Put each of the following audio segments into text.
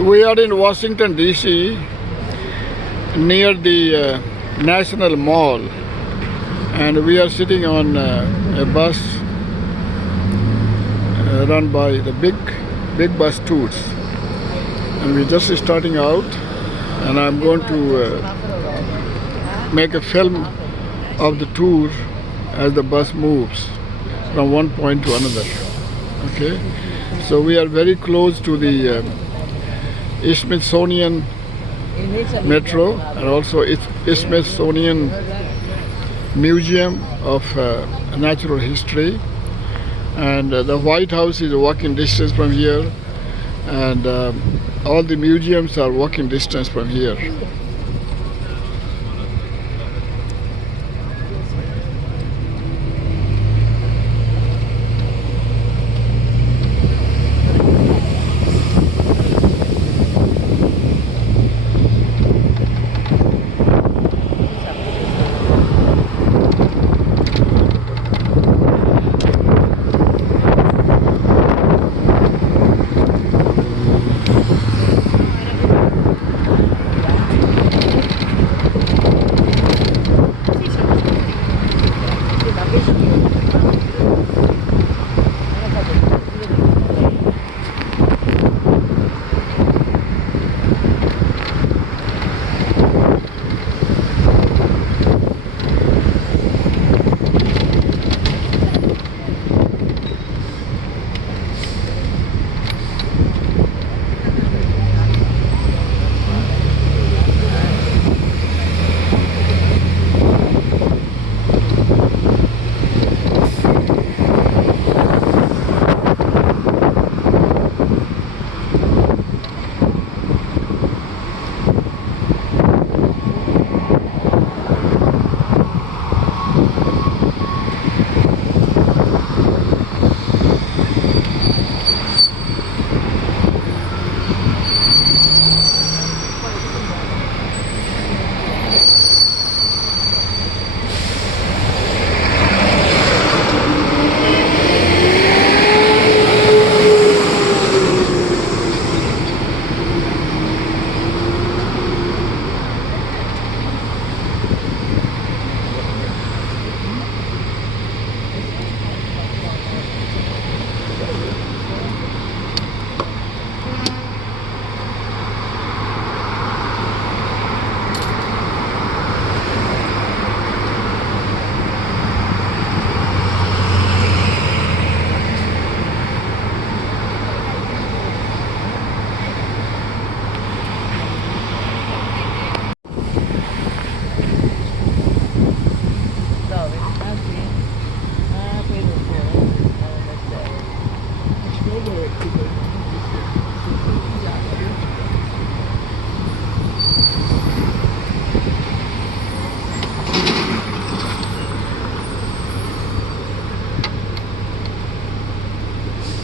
We are in Washington, D.C., near the National Mall, and we are sitting on a bus run by the big bus tours. And we're just starting out, and I'm going to make a film of the tour as the bus moves from one point to another. Okay, so we are very close to the Smithsonian Metro and also Smithsonian Museum of Natural History, and the White House is a walking distance from here, and all the museums are walking distance from here.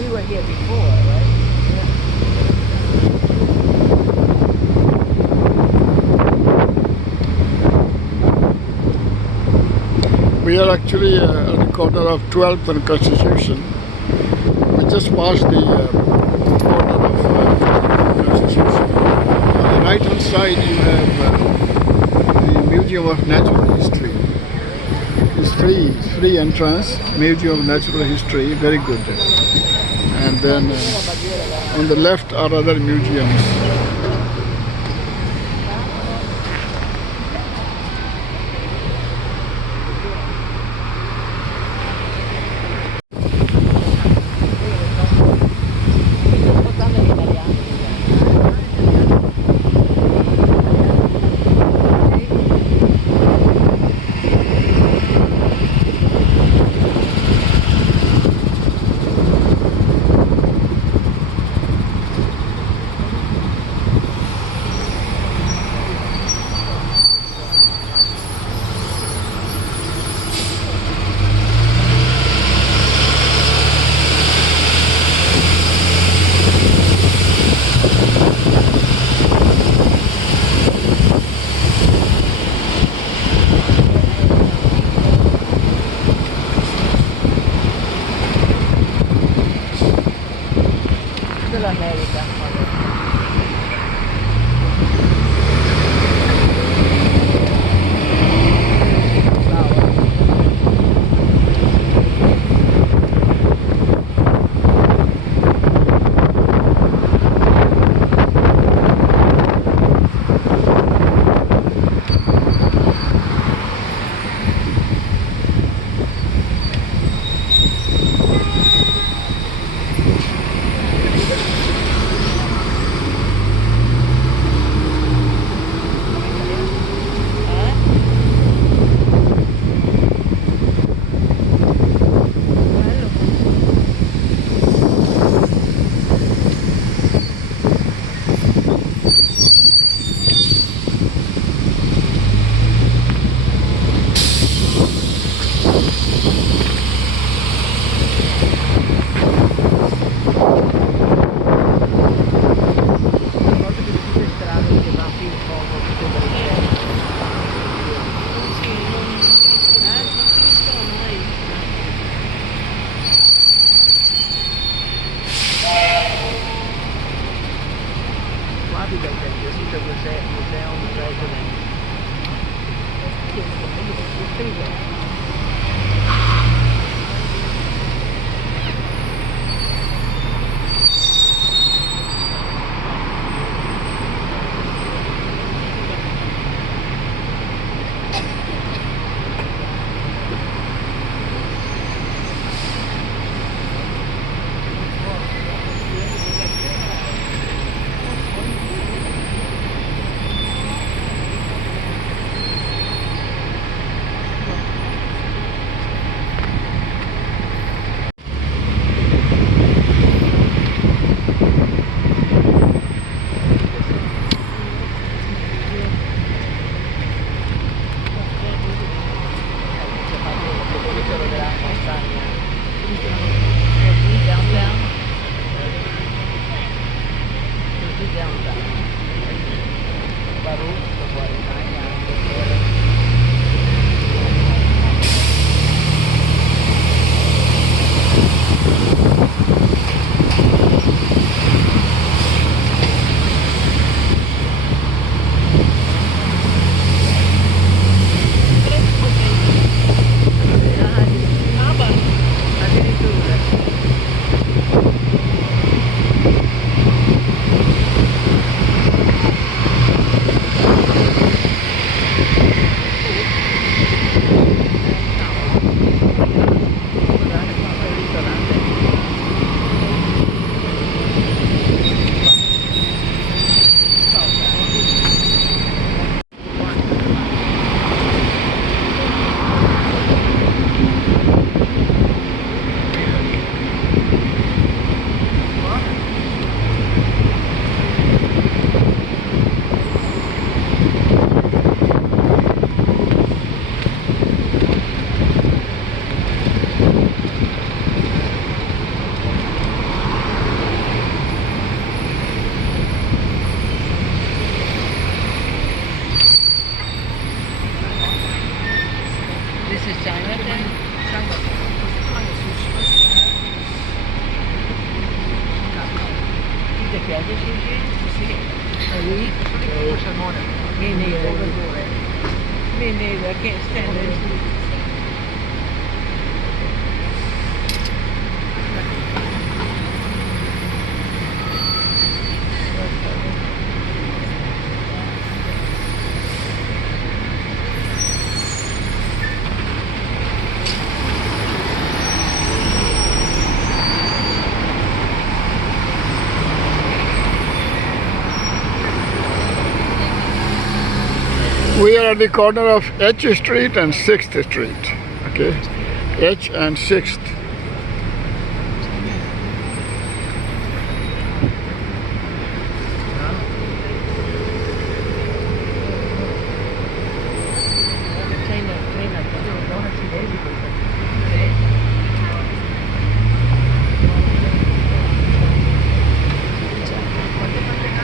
We were here before, right? We are actually at the corner of 12th and Constitution. We just passed the corner of Constitution. On the right hand side you have the Museum of Natural History. It's free entrance, Museum of Natural History, very good. And then on the left are other museums. Dell'America. ti piace sushi? Sì. E lui? Me neither. Me neither. I can't stand it. We are at the corner of H Street and 6th Street. Okay, H and 6th.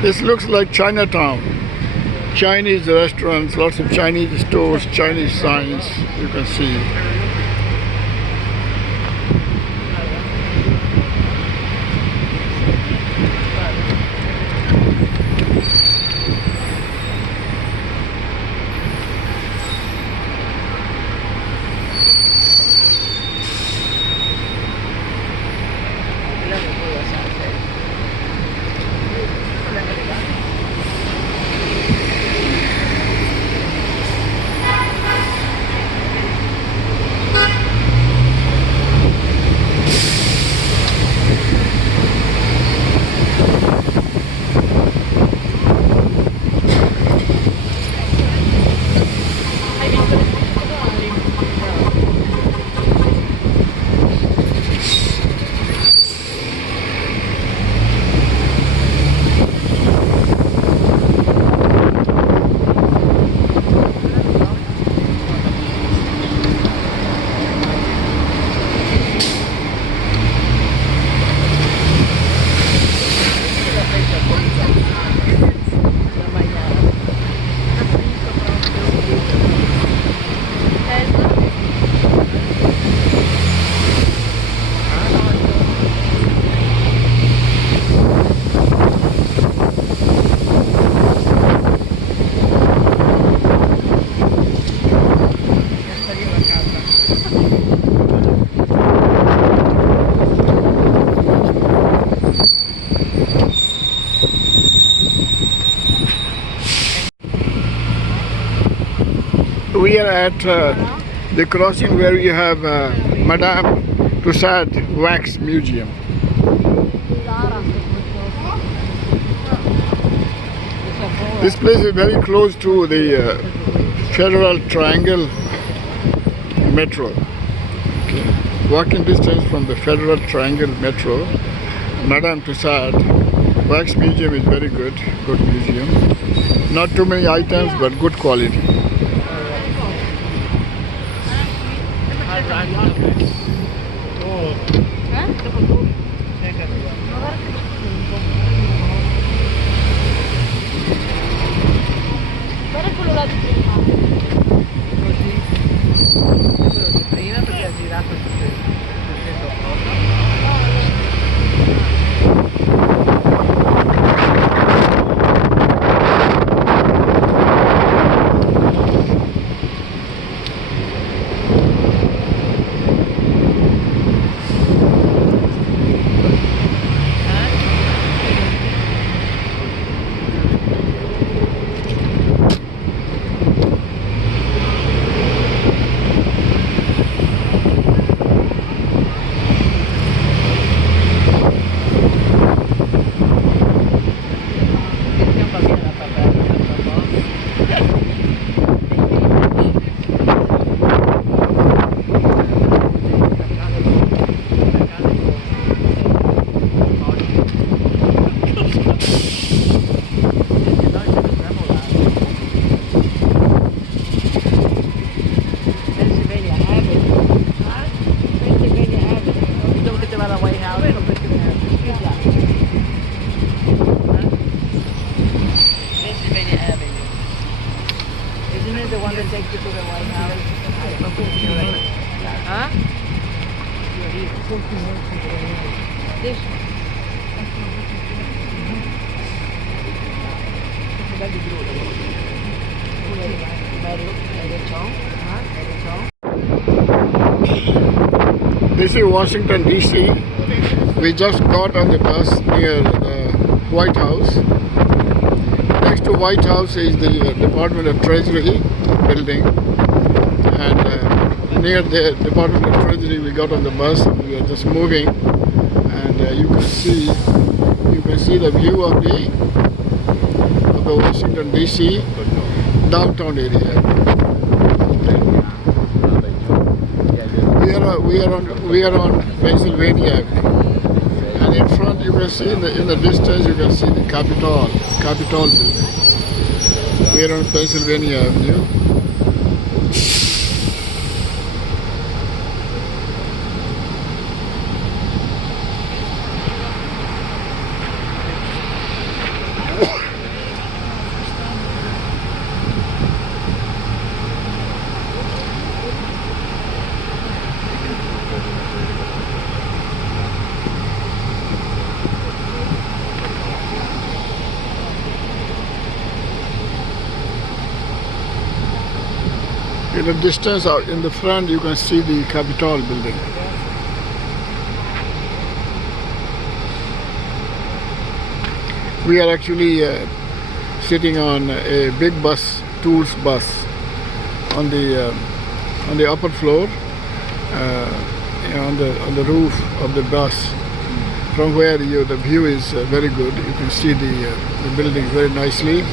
This looks like Chinatown. Chinese restaurants, lots of Chinese stores, Chinese signs you can see. We are at the crossing where you have Madame Tussauds Wax Museum. This place is very close to the Federal Triangle Metro. Okay. Walking distance from the Federal Triangle Metro. Madame Tussauds Wax Museum is very good museum. Not too many items, but good quality. Guarda quello là di prima. Così. Quello di prima perché ha girato lo stesso cosa. This This is Washington, D.C. We just got on the bus near the White House. Next to White House is the Department of Treasury building. And near the Department of Treasury, we got on the bus. We are just moving. And you can see the view of the Washington, D.C. downtown area. We are on Pennsylvania Avenue, and in front you can see in the distance you can see the Capitol building. We are on Pennsylvania Avenue. In the distance out in the front you can see the Capitol building. We are actually sitting on a big bus, tours bus, on the upper floor, on the roof of the bus, from where the view is very good. You can see the building very nicely.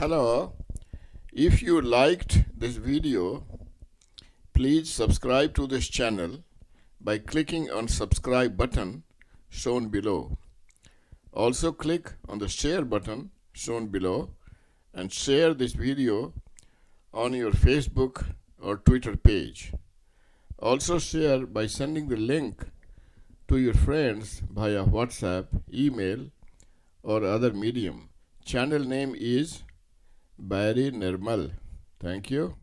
Hello, if you liked this video, please subscribe to this channel by clicking on subscribe button shown below. Also click on the share button shown below and share this video on your Facebook or Twitter page. Also share by sending the link to your friends via WhatsApp, email or other medium. Channel name is Barry Nirmal. Thank you.